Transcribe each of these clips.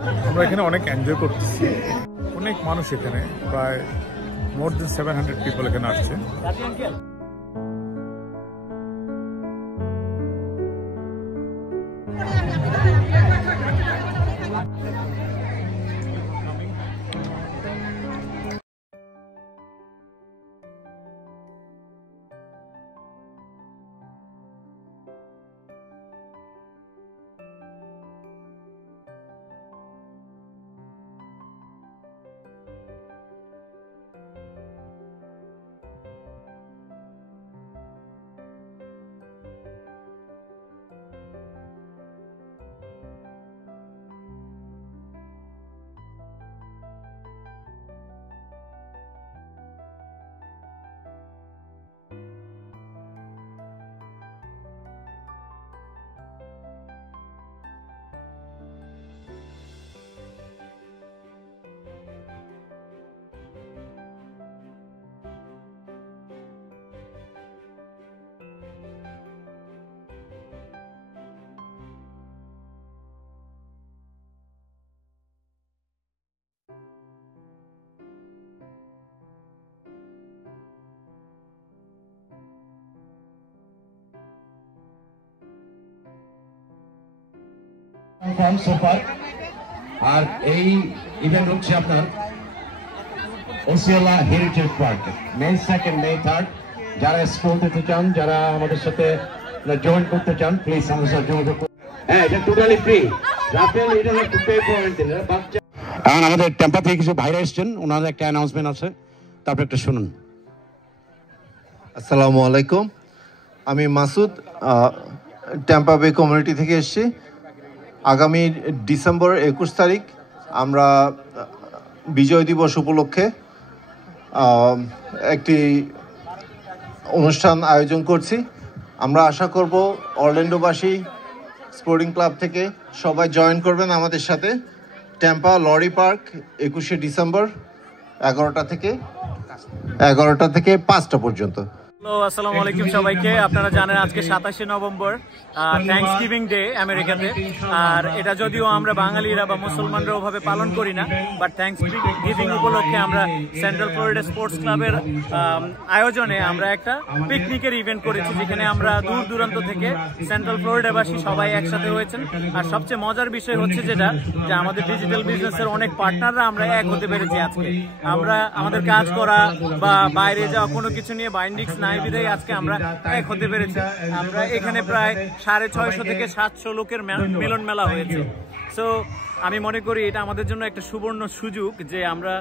আমরা এখানে অনেক এনজয় করতেছি, অনেক মানুষ এখানে, প্রায় মোর দেন 700 পিপল এখানে আসছে। সুপার। আর এই ইভেন্ট হচ্ছে আপনার ওসিয়ালা হেরিটেজ পার্কে মে 2nd মে 3rd। যারা স্কুল দিতে চান, যারা আমাদের সাথে জয়েন করতে চান, প্লিজ আমাদের সাথে যোগাযোগ করুন। হ্যাঁ, এটা টোটালি ফ্রি। রাফেল এটা একটু পে করে দিন। এখন আমাদের টেম্পা থেকে কিছু ভাইরা এসেছেন, ওনাদের একটা অ্যানাউন্সমেন্ট আছে, তারপর একটা শুনুন। আসসালামু আলাইকুম, আমি মাসুদ, টেম্পা বে কমিউনিটি থেকে এসেছি। আগামী ডিসেম্বর 21 তারিখ আমরা বিজয় দিবস উপলক্ষে একটি অনুষ্ঠান আয়োজন করছি। আমরা আশা করব অরল্যান্ডোবাসী স্পোর্টিং ক্লাব থেকে সবাই জয়েন করবেন আমাদের সাথে। টেম্পা লরি পার্ক 21শে ডিসেম্বর 11টা থেকে 5টা পর্যন্ত। আসসালামু আলাইকুম সবাইকে। আপনারা জানেন আজকে 27শে নভেম্বর থ্যাঙ্কস গিভিং ডে আমেরিকাতে। আর এটা যদিও আমরা বাঙালিরা বা মুসলমানরা ওভাবে পালন করি না, বাট থ্যাঙ্কস গিভিং উপলক্ষে আমরা সেন্ট্রাল ফ্লোরিডা স্পোর্টস ক্লাবের আয়োজনে আমরা একটা পিকনিকের ইভেন্ট করেছি, যেখানে আমরা দূর দূরান্ত থেকে সেন্ট্রাল ফ্লোরিডাবাসী সবাই একসাথে হয়েছেন। আর সবচেয়ে মজার বিষয় হচ্ছে যেটা, যে আমাদের ডিজিটাল বিজনেসের অনেক পার্টনাররা আমরা এক হতে পেরেছি আজকে। আমরা আমাদের কাজ করা বা বাইরে যাওয়া কোনো কিছু নিয়ে বাইন্ডিংস নাই বিধায় আজকে আমরা এক হতে পেরেছি। আমরা এখানে প্রায় 650 থেকে 700 লোকের মিলন মেলা হয়েছে। সো আমি মনে করি এটা আমাদের জন্য একটা সুবর্ণ সুযোগ, যে আমরা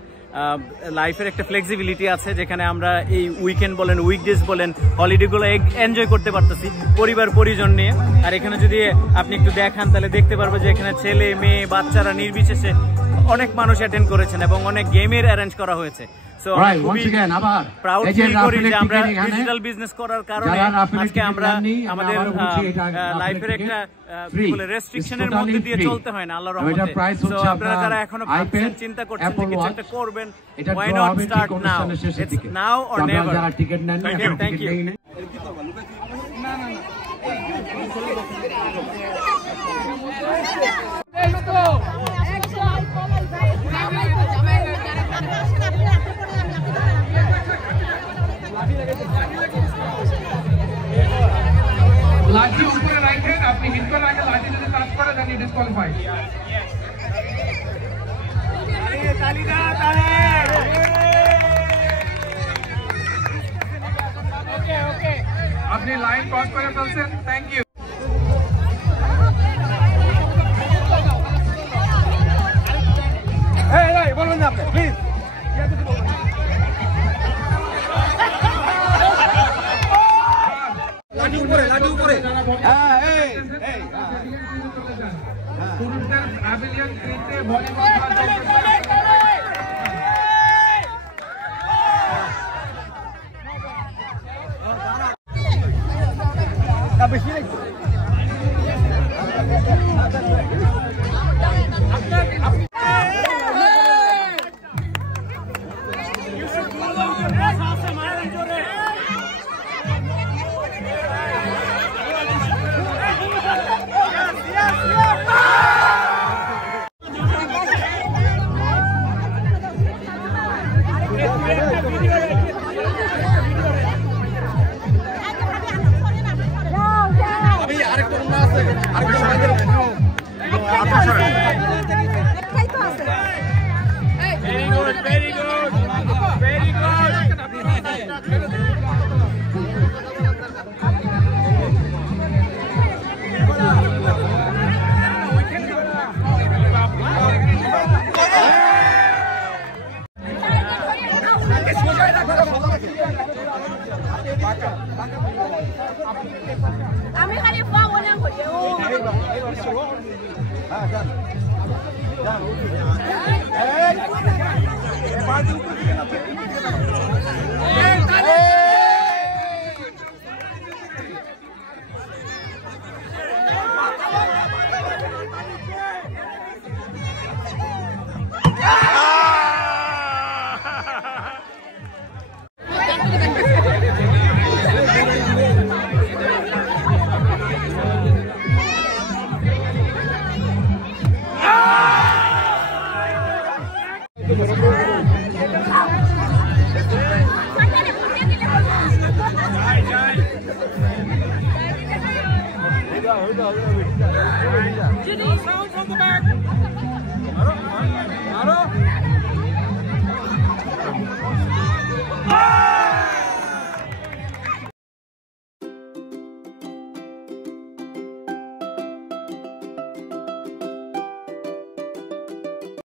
লাইফের একটা ফ্লেক্সিবিলিটি আছে, যেখানে আমরা এই উইকেন্ড বলেন, উইকডেজ বলেন, হলিডেগুলো এনজয় করতে পারতেছি পরিবার পরিজন নিয়ে। আর এখানে যদি আপনি একটু দেখান তাহলে দেখতে পারবো যে এখানে ছেলে মেয়ে বাচ্চারা নির্বিশেষে অনেক মানুষ অ্যাটেন্ড করেছেন এবং অনেক গেমের অ্যারেঞ্জ করা হয়েছে। সো প্রাউড ফিল করি যে আমরা ডিজিটাল বিজনেস করার কারণে আজকে আমরা আমাদের লাইফের একটা রেস্ট্রিকশনের মধ্যে দিয়ে চলতে হয় না, আল্লাহর রহমতে। সো আপনারা যারা এখনো ভাবছেন, চিন্তা করছেন যে কিছু একটা করবেন, why not start now? It's now or never. Thank you. লাঠি উপরে রাখেন, আপনি হিট করে রাখেন, লাঠি যদি টাচ করে দেন ডিসকোয়ালিফাইড। আপনি লাইন ক্রস করে ফেলছেন। Thank you. বলবেন না আপনি, প্লিজ। পুরুষদের প্যাভিলিয়ন ক্রিতে ভলিবল আমি খালি পাও বলে কইছে ও Sound from the back.